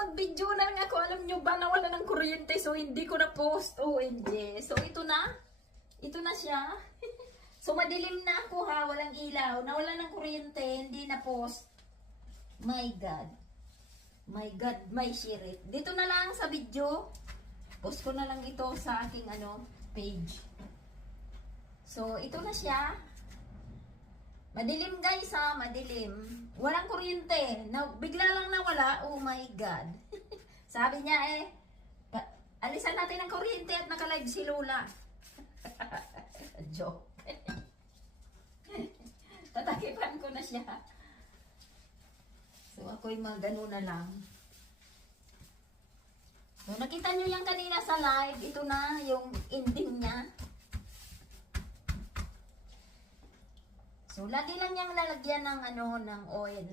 mag-video na nga ako. Alam nyo ba, nawala ng kuryente, so hindi ko na post. OMG. So ito na. Ito na siya. So madilim na ako ha, walang ilaw. Nawala ng kuryente, hindi na post. My God. My God, my shirit. Dito na lang sa video. Post ko na lang ito sa aking page. So ito na siya. Madilim guys ha, madilim. Walang kuryente. Bigla lang nawala. Oh my God. Sabi niya alisan natin ang kuryente at naka-live si Lola. Joke. Tatakipan ko na siya. So ako'y magano na lang. So nakita nyo yan kanina sa live. Ito na yung ending niya. So lagi lang niyang lalagyan ng ng oil.